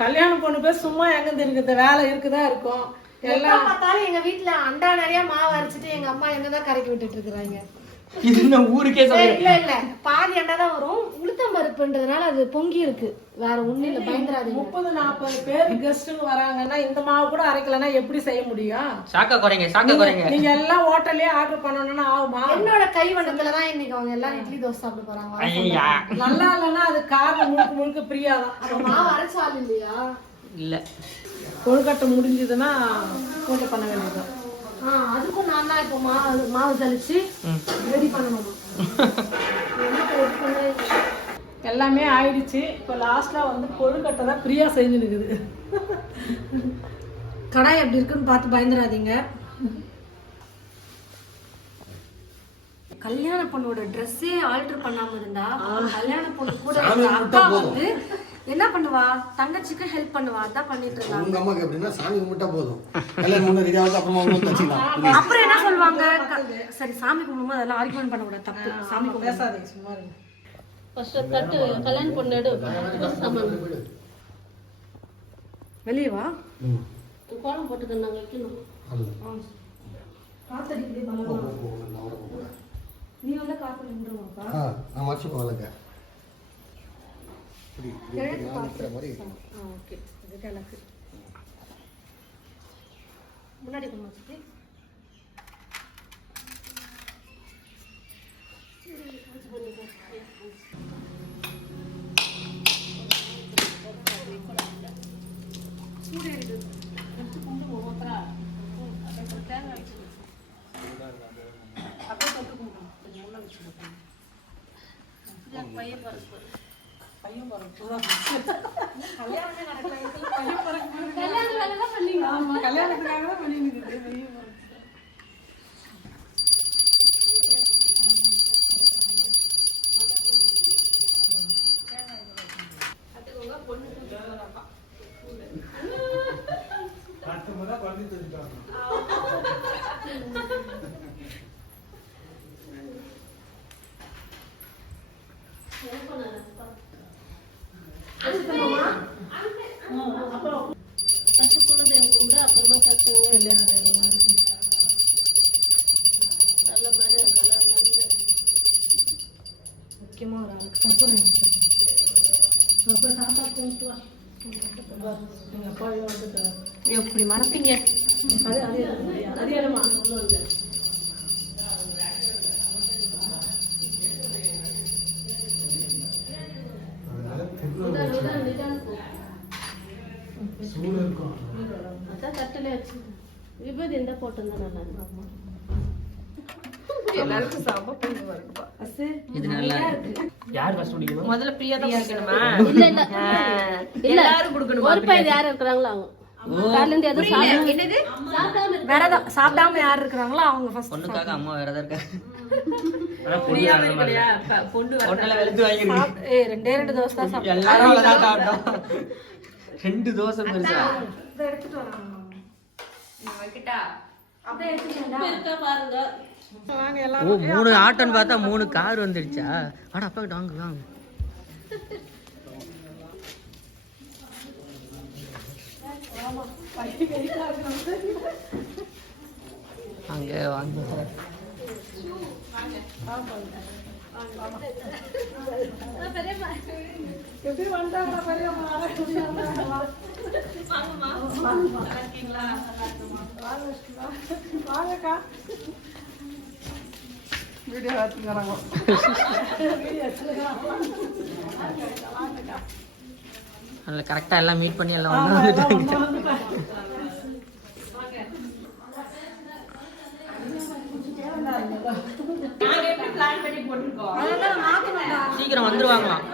கல்யாணம் பொண்ணு பேர் சும்மா எங்க இருக்குது வேலை இருக்குதா இருக்கும். எல்லாம் பார்த்தாலும் எங்க வீட்டுல அண்டா நிறைய மாவு அரைச்சிட்டு எங்க அம்மா எங்கதான் கரைக்கி விட்டுட்டு இருக்காங்க. இது என்ன ஊருக்கே இல்ல இல்ல பாதி அண்டா தான் வரும். உளுத்தம் பருப்புன்றதுனால அது பொங்கி இருக்கு. வேற ஒண்ணு இல்ல, பயந்துராதீங்க. 30-40 பேர் கெஸ்ட்டுங்க வராங்கன்னா இந்த மாவு கூட அரைக்கலன்னா எப்படி செய்ய முடியும்? சாக்க குறைங்க. நீங்க எல்லாம் ஹோட்டல்லயே ஆர்டர் பண்ணணும்னா ஆகுமா? என்னோட கைவண்ணத்துலதான் இன்னைக்கு அவங்க எல்லாம் இட்லி தோசை சாப்பிட போறாங்க. நல்லா இல்லைன்னா அது காரணம் முழுக்க பிரியா தான். மாவு அரைச்சாலும் இல்லையா? இல்ல, கொழுக்கட்டை முடிஞ்சதுன்னா பூஜை பண்ண வேண்டியதுதான். அதுக்கும் நான் தான் இப்போ மாவு தெளிச்சு ரெடி பண்ணணும். எல்லாமே ஆயிடுச்சு. இப்போ லாஸ்ட்ல வந்து கொழுக்கட்டை தான் பிரியா செஞ்சுருக்குது. கடாய் எப்படி இருக்குன்னு பார்த்து பயந்துடாதீங்க. கல்யாண பொண்ணோட ட்ரெஸ்ஸே ஆல்டர் பண்ணாம இருந்தா கல்யாண பொண்ணு கூட அக்கா வந்து என்ன பண்ணுவா, தங்கச்சிக்கு ஹெல்ப் பண்ணுவா. அதான் பண்ணிட்டு இருந்தாங்க. உங்க அம்மாக்கு எப்படின்னா சாமி கும்பிட்டா போதும், கல்யாணம் பண்ண ரெடி ஆகுது, அப்புறமா ஒன்றும் தச்சிக்கலாம். அப்புறம் என்ன சொல்லுவாங்க, சரி சாமி கும்பிடும்போது அதெல்லாம் ஆர்கியூமெண்ட் பண்ண கூடாது, தப்பு. சாமி பேசாதீங்க, சும்மா இருங்க. ஃபர்ஸ்ட் தட்டு கல்யாண பொண்ணு எடு. வெளியே வா. கோலம் போட்டுக்க நாங்க வைக்கணும். நீ வந்து காத்து நின்றுவாப்பா. நான் மறைச்சு போகலங்க. முன்னாடி கல்யாணத்துக்காக தான் பண்ணிட்டு முக்கியமா ஒரு ஆளுக்கு சர்ப்ரைஸ். எப்படி மறப்பீங்க? தட்டுல வச்சு விபதி எந்த போட்டிருந்தா நல்லா இருக்கும். எல்லாருக்கும் சாப்பிட பொண்ணு வரும்பா. இது நல்லா இருக்கு. யார் ஃபர்ஸ்ட் குடிக்கணும்? முதல்ல பிரியா தான் குடிக்கணுமா? இல்ல இல்ல இல்ல, எல்லாரும் குடிக்கணும். ஒரு பையன் யார் இருக்கறாங்களோ அவங்க. காலையில இருந்து எதுவும் சாப்பிடாம என்னது வேறதா சாப்பிடாம யார் இருக்கறாங்களோ அவங்க ஃபர்ஸ்ட். பொண்ணுக்காக அம்மா வேறதா இருக்கா? பிரியா இருக்கலையா? பொண்ணு ஹோட்டல்ல வெளுத்து வாங்கிருக்கு. ஏய் ரெண்டு தோசை தான் சாப்பிட்டோம். எல்லாரும் அவ்வளவுதான் சாப்பிட்டோம். 2 தோசை பெருசா. இத எடுத்துட்டு வராங்க. நான் வைக்கட்டா? அப்படியே எடுத்துட்டேன்டா. இருக்கா பாருங்க. வாங்க ஓ எல்லாரும். 3 ஆட்டோன்னு பார்த்தா 3 கார் வந்துடுச்சா? அட அப்பா கிட்ட வாங்க வாங்க. அங்க வாங்க. எப்படி வந்தாங்க பெரியம்மா? வாங்கக்கா. வீடியோ எடுத்துக்கிறாங்க. அதுல கரெக்டா எல்லாம் மீட் பண்ணி எல்லாம் வந்துட்டாங்க. சீக்கிரம் வந்துருவாங்களாம்.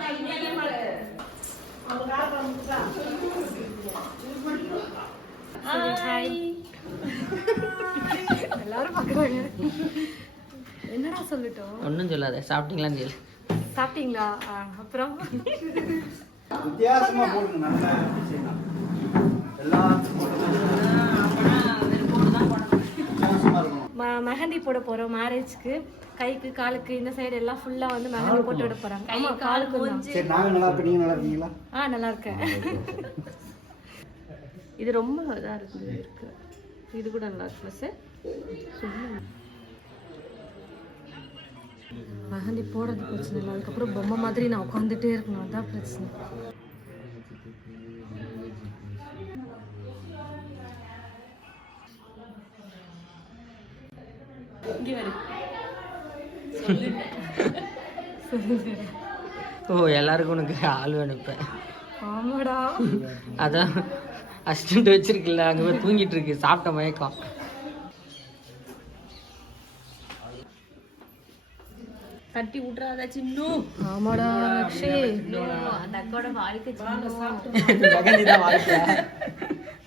எல்லாரும் பாக்குறாங்க. என்னடா சொல்லிட்டோம்? ஒன்னும் சொல்லாத. சாப்பிட்டீங்களான்னு சொல்லு. சாப்பிட்டீங்களா? அப்புறம் வித்தியாசமா போடுங்க. நல்லா செய்யலாம். எல்லாத்துக்கும் மெஹந்தி போட போறோம் மேரேஜ்க்கு. கைக்கு காலுக்கு இந்த சைடு எல்லாம் ஃபுல்லா வந்து மெஹந்தி போட்டு விட போறாங்க. ஆமா காலுக்கு. சரி நாங்க நல்லா இருக்கீங்க. நீங்க நல்லா இருக்கீங்களா? நல்லா இருக்கேன். இது ரொம்ப இதாக இருக்கு. இது கூட நல்லா இருக்குல்ல சார்? மெஹந்தி போடுறது பிரச்சனை இல்லை, அதுக்கப்புறம் பொம்மை மாதிரி நான் உட்காந்துட்டே இருக்கணும், அதான் பிரச்சனை. ஓ எல்லாருக்கும் உனக்கு ஆள் வேணும் இப்போ. ஆமாடா, அதான் அசிஸ்டன்ட் வச்சிருக்குல்ல, அங்கே போய் தூங்கிட்டு இருக்கு, சாப்பிட்ட மயக்கம். தட்டி விட்றாதா சின்னு? ஆமாடா அக்ஷய், அந்த அக்காவோட வாழ்க்கை மெகந்தி தான் வாழ்க்கையா?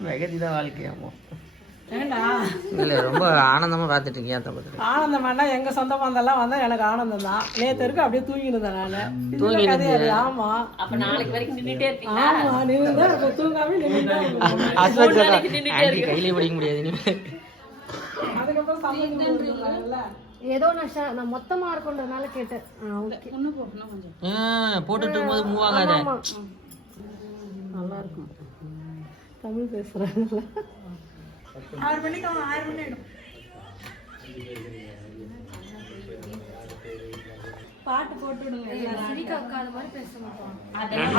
மெகந்தி தான் வாழ்க்கையாமோ? ஏண்டா இல்லை ரொம்ப ஆனந்தமாக பார்த்துட்டு இருக்கியா? தப்பு ஆனந்தம் வேண்டாம், எங்க சொந்த பந்தெல்லாம் வந்தா எனக்கு ஆனந்தம் தான். நேற்று அப்படியே தூங்கினேன் நானு. தூங்கினது? ஆமா. அப்ப நாளைக்கு வரைக்கும் நின்றுட்டே இருப்பீங்களா? ஆமா, நின்றுதான் இருப்பேன், தூங்காம நின்றுதான். ஆண்டி கையிலே பிடிக்க முடியாது இனிமேல். அதுக்கப்புறம் சமைக்கணும்ல. ஏதோ நான் மொத்தமா இருக்குன்றதுனால கேட்டேன். போட்டுட்டு இருக்கும்போது மூவ் ஆகாத. நல்லா இருக்கும். தமிழ் பேசுறாங்கல்ல. 6 மணிக்கு அவன் 6 மணி ஆயிடும். பாட்டு போட்டு விடுங்க. சிரிக்கா அக்கா அது மாதிரி பேச மாட்டோம். அதெல்லாம்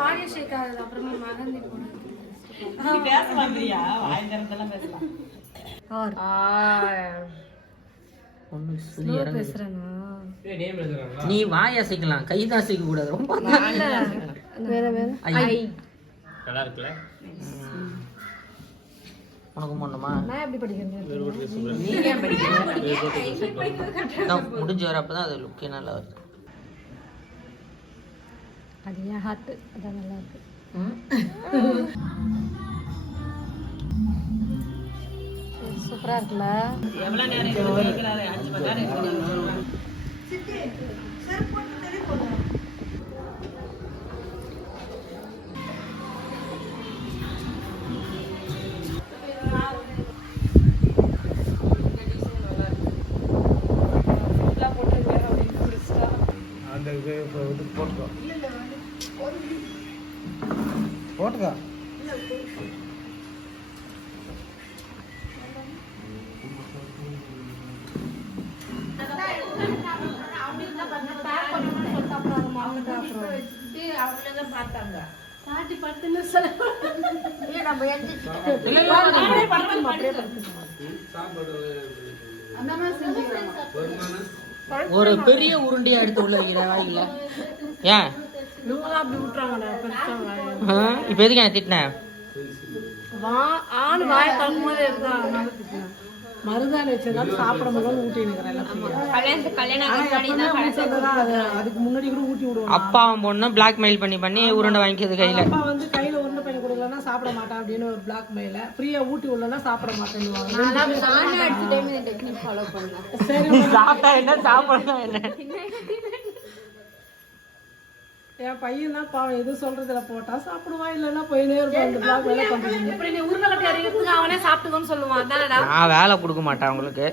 பாடிய ஷேக் ஆகுது, அப்புறமா மெஹந்தி போடுறது. பேச வாங்குறியா? வாய் திறந்தெல்லாம் பேசலாம். பேசுறேன்னா நீ வாய் அசைக்கலாம், கை தான் அசைக்க கூடாது. ரொம்ப வேற வேற நல்லா இருக்குல்ல? உனக்கு பண்ணுமா? நான் எப்படி படிக்கிறேன்? நீ ஏன் படிக்கிறேன்? முடிஞ்ச வர அப்பதான் அது லுக்கே நல்லா வருது. அது என் ஹார்ட், அதான் நல்லா இருக்கு. சூப்பரா இருக்குல்ல? எவ்வளவு நேரம் கேக்குறாரு? 5 மணி நேரம் இருக்கு. அந்த இது போட்டுக்கோ போட்டுக்கோ. ஒரு பெரிய உருண்டையா எடுத்து உள்ள வைக்கிற வாயில. ஏன் இவங்களாம் அப்படி விட்டுறாங்கடா, பெருசா இப்ப எதுக்கு என்ன திட்டினேன்? ஆண் வாயை தள்ளும்போது எடுத்தாங்க. மருதாணி வச்சதாலும் சாப்பிட முடியும் ஊட்டி நிக்கிறேன். அதுக்கு முன்னாடி கூட ஊட்டி விடுவோம். அப்பாவும் பொண்ணு பிளாக்மெயில் பண்ணி உருண்டை வாங்கிக்கிறது கையில. அப்பா வந்து கையில உருண்டை பண்ணி கொடுக்கலன்னா சாப்பிட மாட்டான் அப்படின்னு ஒரு பிளாக் மெயில. பிரியா ஊட்டி விடலன்னா சாப்பிட மாட்டேன்னு. சாப்பிட்டா என்ன, சாப்பிடணும் என்ன? என் பையன் தான் பாவம், எது சொல்றதுல போட்டா சாப்பிடுவான், இல்லன்னா போயினே இருப்பான். இந்த பிளாக் வேலை பண்றது இப்படி நீ உருளைக்கிழங்கு அவனே சாப்பிட்டுக்கோன்னு சொல்லுவான், அதானடா? நான் வேலை கொடுக்க மாட்டேன் உங்களுக்கு.